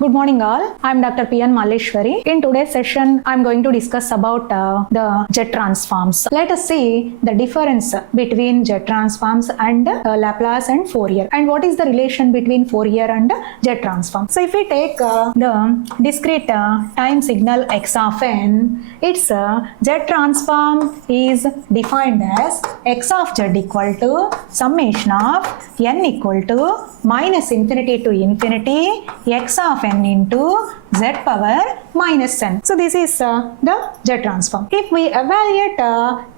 Good morning all, I am Dr. P.N. Malleshwari. In today's session, I am going to discuss about the jet transforms. Let us see the difference between jet transforms and Laplace and Fourier, and what is the relation between Fourier and jet transform. So if we take the discrete time signal x of n, its jet transform is defined as x of z equal to summation of n equal to minus infinity to infinity x of n into z power minus n. So this is the jet transform. If we evaluate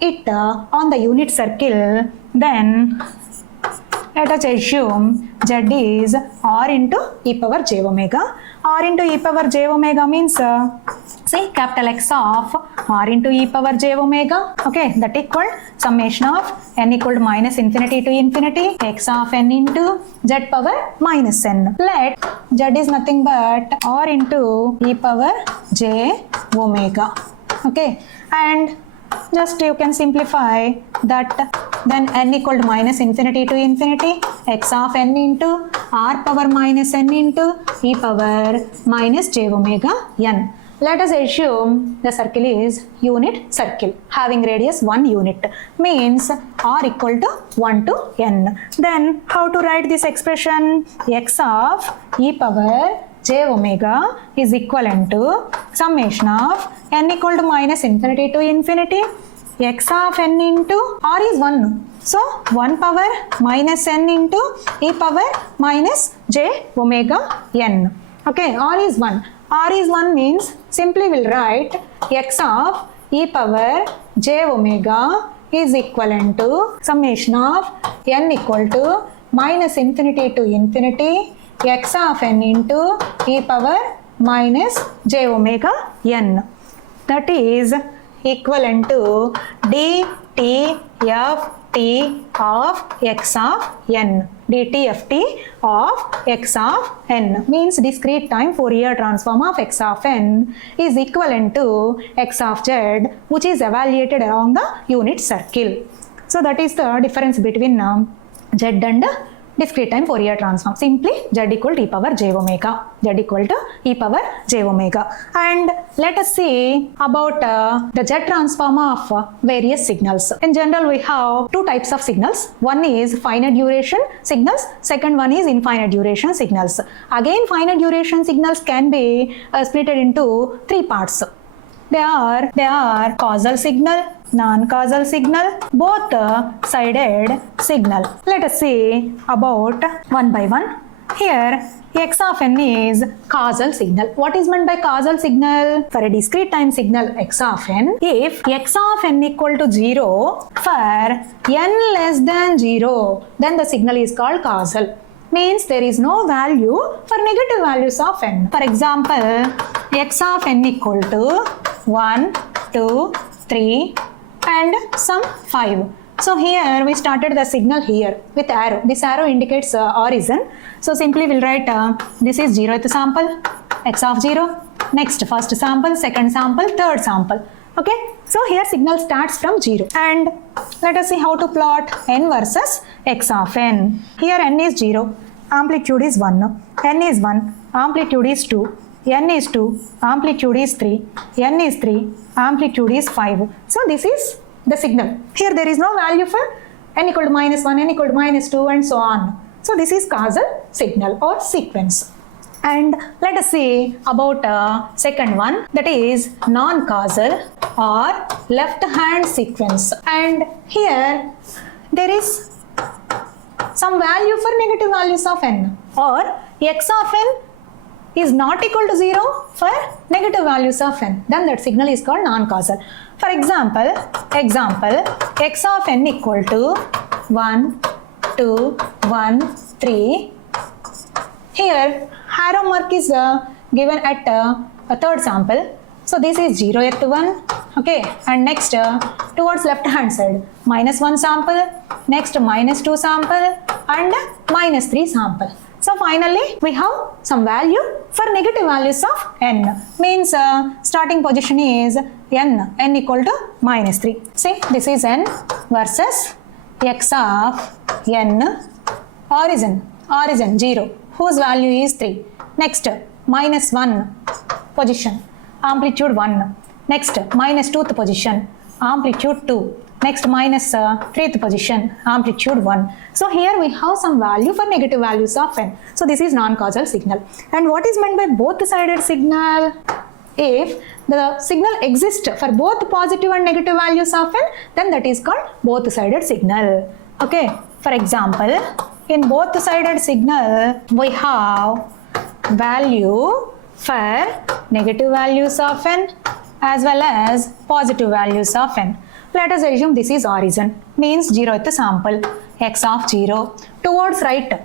it on the unit circle, then let us assume z is r into e power j omega. R into e power j omega means say capital X of r into e power j omega, okay, that equal summation of n equal to minus infinity to infinity x of n into z power minus n. Let z is nothing but r into e power j omega, okay, and just you can simplify that, then n equal to minus infinity to infinity x of n into r power minus n into e power minus j omega n. Let us assume the circle is unit circle having radius 1 unit, means r equal to 1 to n. Then how to write this expression? X of e power j omega is equivalent to summation of n equal to minus infinity to infinity x of n into r is 1. So 1 power minus n into e power minus j omega n. Okay, r is 1. R is 1 means simply we'll write x of e power j omega is equivalent to summation of n equal to minus infinity to infinity x of n into e power minus j omega n. That is equivalent to dt f t of x of n. dt f t of x of n means discrete time Fourier transform of x of n is equivalent to x of z, which is evaluated along the unit circle. So that is the difference between z and discrete time Fourier transform. Simply z equal to e power j omega, z equal to e power j omega. And let us see about the jet transform of various signals. In general, we have two types of signals. One is finite duration signals, second one is infinite duration signals. Again, finite duration signals can be split into three parts. They are causal signal, non-causal signal, both sided signal. Let us see about one by one. Here x of n is causal signal. What is meant by causal signal? For a discrete time signal x of n, if x of n equal to 0 for n less than 0, then the signal is called causal. Means there is no value for negative values of n. For example, x of n equal to 1, 2, 3 and some 5. So here we started the signal here with arrow. This arrow indicates origin. So simply we'll write this is 0th sample, x of 0. Next first sample, second sample, third sample. Okay. So here signal starts from 0. And let us see how to plot n versus x of n. Here n is 0, amplitude is 1, n is 1, amplitude is 2. N is 2, amplitude is 3, n is 3, amplitude is 5. So this is the signal. Here there is no value for n equal to minus 1, n equal to minus 2 and so on. So this is causal signal or sequence. And let us see about second one, that is non-causal or left hand sequence. And here there is some value for negative values of n, or x of n is not equal to 0 for negative values of n, then that signal is called non-causal. For example, x of n equal to 1, 2, 1, 3. Here arrow mark is given at a third sample. So this is 0th one, okay, and next towards left hand side -1 sample, next -2 sample and -3 sample. So finally we have some value for negative values of n. Means starting position is n equal to minus 3. See, this is n versus x of n, origin 0, whose value is 3. Next, minus 1 position, amplitude 1. Next, minus 2th position, amplitude 2. Next, minus 3rd position, amplitude 1. So here we have some value for negative values of n. So this is non-causal signal. And what is meant by both-sided signal? If the signal exists for both positive and negative values of n, then that is called both-sided signal. Okay, for example, in both-sided signal, we have value for negative values of n as well as positive values of n. Let us assume this is origin, means 0th sample, x of 0. Towards right,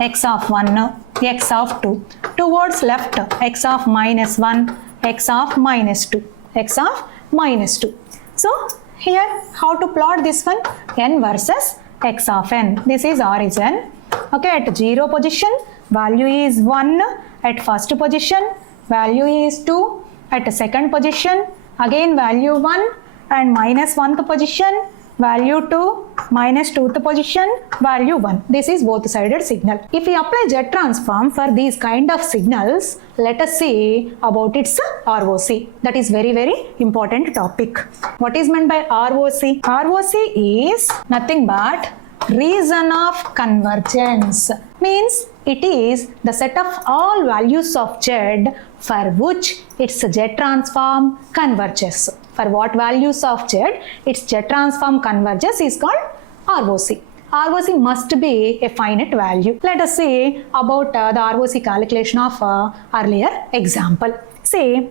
x of 1, x of 2. Towards left, x of minus 1, x of minus 2, x of minus 2. So here how to plot this one? N versus x of n. This is origin. Okay, at 0 position, value is 1. At first position, value is 2. At second position, again value 1. And minus 1th position, value 2, minus 2th position, value 1. This is both-sided signal. If we apply Z transform for these kind of signals, let us see about its ROC. That is very, very important topic. What is meant by ROC? ROC is nothing but region of convergence. Means it is the set of all values of Z for which its Z transform converges. For what values of Z its Z transform converges is called ROC. ROC must be a finite value. Let us see about the ROC calculation of earlier example. Say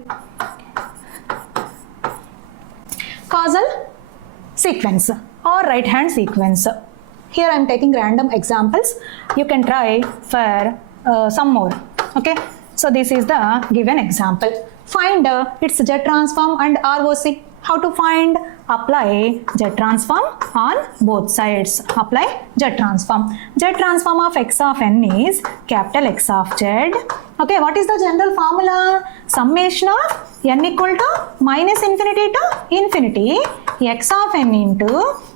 causal sequence or right hand sequence. Here I am taking random examples. You can try for some more. Okay. So this is the given example. Find its Z transform and ROC. How to find? Apply Z transform on both sides. Apply Z transform. Z transform of x of n is capital X of Z. Okay, what is the general formula? Summation of n equal to minus infinity to infinity x of n into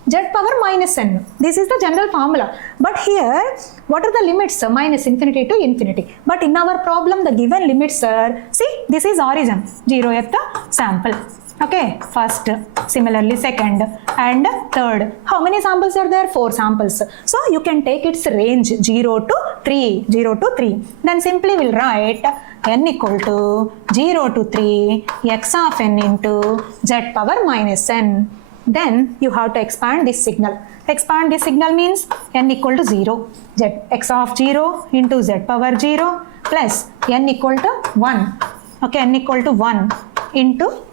Z power minus n. This is the general formula. But here, what are the limits? Minus infinity to infinity. But in our problem, the given limits are, see, this is origin, 0th sample. Okay, first, similarly second and third. How many samples are there? 4 samples. So you can take its range 0 to 3, 0 to 3. Then simply we'll write n equal to 0 to 3 x of n into Z power minus n. Then you have to expand this signal. Expand this signal means n equal to 0. Z x of 0 into Z power 0 plus n equal to 1. Okay, n equal to 1 into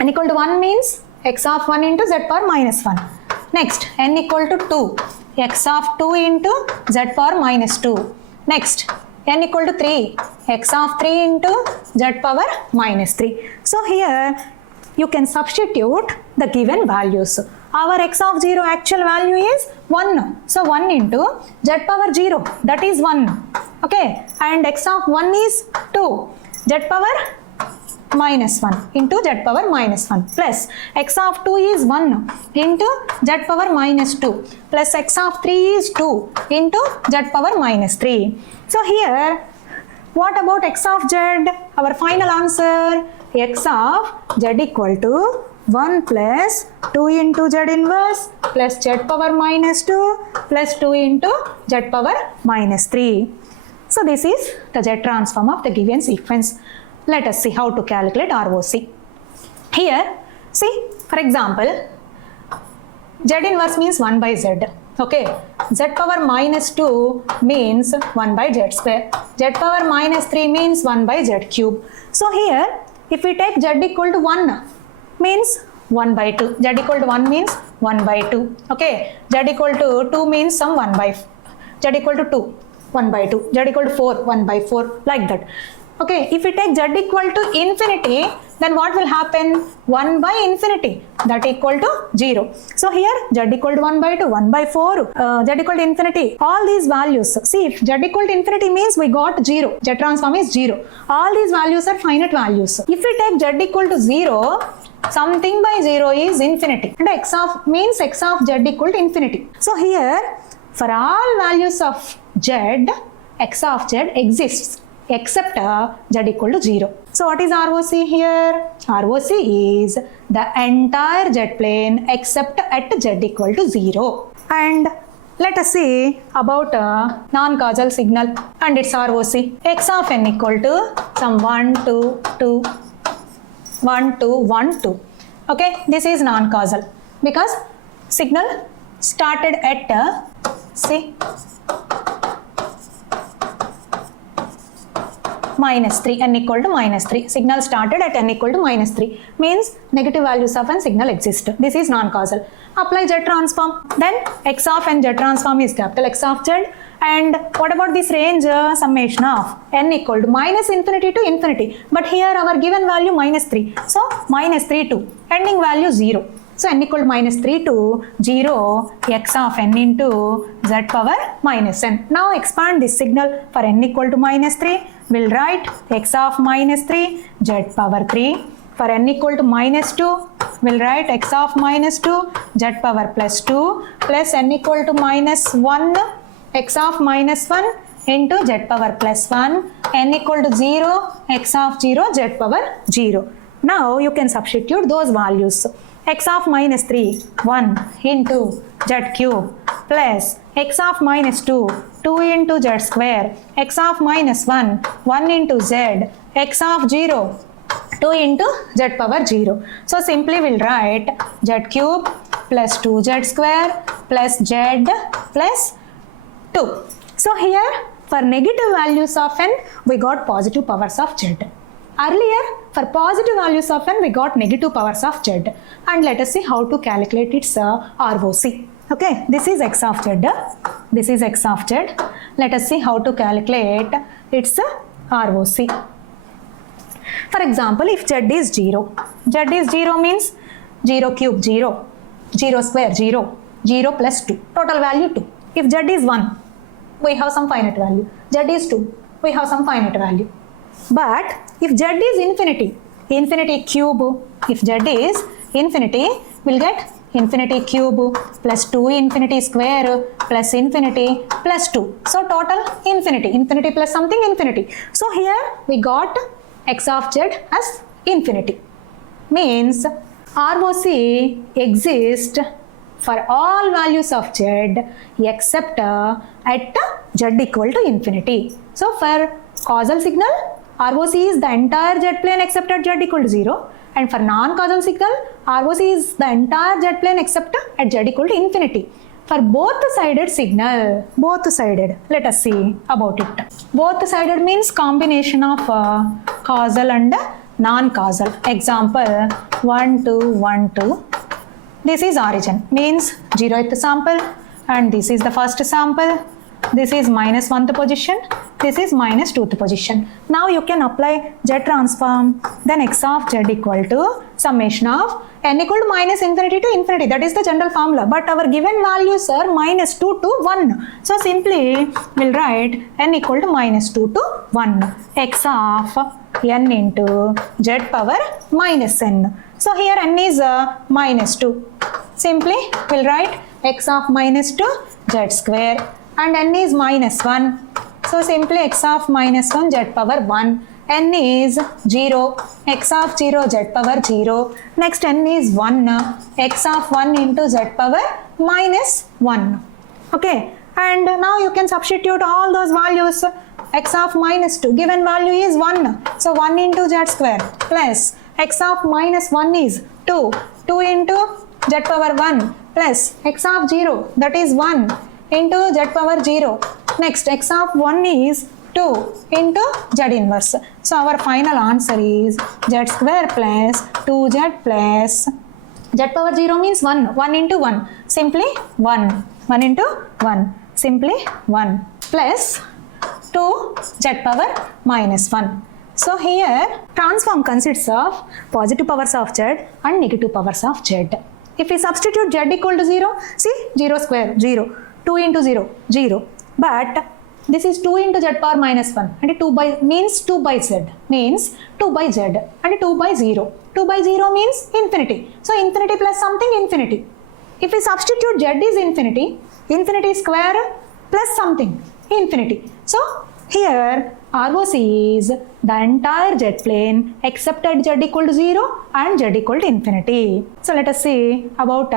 n equal to 1 means x of 1 into Z power minus 1. Next, n equal to 2. X of 2 into Z power minus 2. Next, n equal to 3. X of 3 into Z power minus 3. So here you can substitute the given values. Our x of 0 actual value is 1. So 1 into Z power 0, that is 1. Okay, and x of 1 is 2. Z power minus 1 into Z power minus 1 plus x of 2 is 1 into Z power minus 2 plus x of 3 is 2 into Z power minus 3. So here, what about x of Z? Our final answer, x of Z equal to 1 plus 2 into Z inverse plus Z power minus 2 plus 2 into Z power minus 3. So this is the Z transform of the given sequence. Let us see how to calculate ROC. Here, see, for example, Z inverse means 1 by Z. Okay, Z power minus 2 means 1 by Z square. Z power minus 3 means 1 by Z cube. So here, if we take Z equal to 1, means 1 by 2. Z equal to 1 means 1 by 2. Okay, Z equal to 2 means some 1 by, Z equal to 2, 1 by 2. Z equal to 4, 1 by 4, like that. Okay, if we take z equal to infinity, then what will happen? 1 by infinity, that equal to 0. So here z equal to 1 by 2, 1 by 4, z equal to infinity, all these values. See, if z equal to infinity means we got 0, z transform is 0. All these values are finite values. If we take z equal to 0, something by 0 is infinity, and x of means x of z equal to infinity. So here, for all values of z, x of z exists except z equal to 0. So what is ROC here? ROC is the entire z plane except at z equal to 0. And let us see about non-causal signal and its ROC. X of n equal to some 1, 2, 2, 1, 2, 1, 2. Okay, this is non-causal because signal started at see, minus 3, n equal to minus 3. Signal started at n equal to minus 3. Means negative values of n signal exist. This is non-causal. Apply z transform. Then x of n z transform is capital X of z. And what about this range? Summation of n equal to minus infinity to infinity. But here our given value minus 3. So minus 3 to ending value 0. So n equal to minus 3 to 0 x of n into z power minus n. Now expand this signal for n equal to minus 3. We'll write x of minus 3 z power 3. For n equal to minus 2, we'll write x of minus 2 z power plus 2 plus n equal to minus 1 x of minus 1 into z power plus 1, n equal to 0 x of 0 z power 0. Now you can substitute those values. X of minus 3, 1 into z cube plus x of minus 2, 2 into z square, x of minus 1, 1 into z, x of 0, 2 into z power 0. So simply we'll write z cube plus 2z square plus z plus 2. So here for negative values of n, we got positive powers of z. Earlier, for positive values of n, we got negative powers of z. And let us see how to calculate its ROC. Okay, this is x of z. This is x of z. Let us see how to calculate its ROC. For example, if z is 0, z is 0 means 0 cube 0, 0 square 0, 0 plus 2, total value 2. If z is 1, we have some finite value. Z is 2, we have some finite value. But if z is infinity, infinity cube, if z is infinity, we'll get infinity cube plus 2 infinity square plus infinity plus 2. So total infinity, infinity plus something infinity. So here we got x of z as infinity. Means ROC exists for all values of z except at z equal to infinity. So for causal signal, ROC is the entire z plane except at z equal to 0, and for non-causal signal, ROC is the entire z plane except at z equal to infinity. For both-sided signal, both-sided, let us see about it. Both-sided means combination of causal and non-causal. Example 1, 2, 1, 2. This is origin, means 0th sample, and this is the first sample. This is minus 1th position, this is minus 2th position. Now you can apply z transform, then x of z equal to summation of n equal to minus infinity to infinity. That is the general formula. But our given values are minus 2 to 1. So simply we'll write n equal to minus 2 to 1. X of n into z power minus n. So here n is minus 2. Simply we'll write x of minus 2 z square. And n is minus 1. So simply x of minus 1 z power 1. N is 0. X of 0 z power 0. Next n is 1. X of 1 into z power minus 1. Okay. And now you can substitute all those values. X of minus 2. Given value is 1. So 1 into z square plus x of minus 1 is 2. 2 into z power 1 plus x of 0, that is 1. Into z power 0. Next, x of 1 is 2 into z inverse. So our final answer is z square plus 2z plus z power 0 means 1. 1 into 1. Simply 1. 1 into 1. Simply 1 plus 2 z power minus 1. So here transform consists of positive powers of z and negative powers of z. If we substitute z equal to 0, see 0 square 0, 2 into 0 0, but this is 2 into z power minus 1 and 2 by means 2 by z means 2 by z and 2 by 0. 2 by 0 means infinity. So infinity plus something infinity. If we substitute z is infinity, infinity square plus something infinity. So here ROC is the entire z plane except at z equal to 0 and z equal to infinity. So let us see about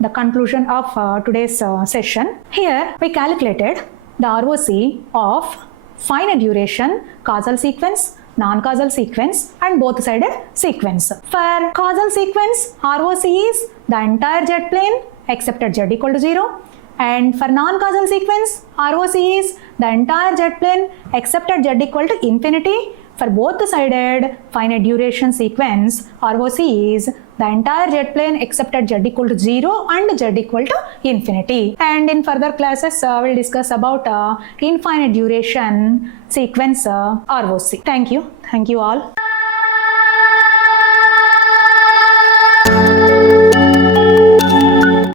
the conclusion of today's session. Here we calculated the ROC of finite duration causal sequence, non-causal sequence and both-sided sequence. For causal sequence, ROC is the entire z plane except at z equal to 0, and for non-causal sequence, ROC is the entire z plane except at z equal to infinity. For both-sided finite duration sequence, ROC is the entire z plane except at z equal to 0 and z equal to infinity. And in further classes, we'll discuss about infinite duration sequence ROC. Thank you all.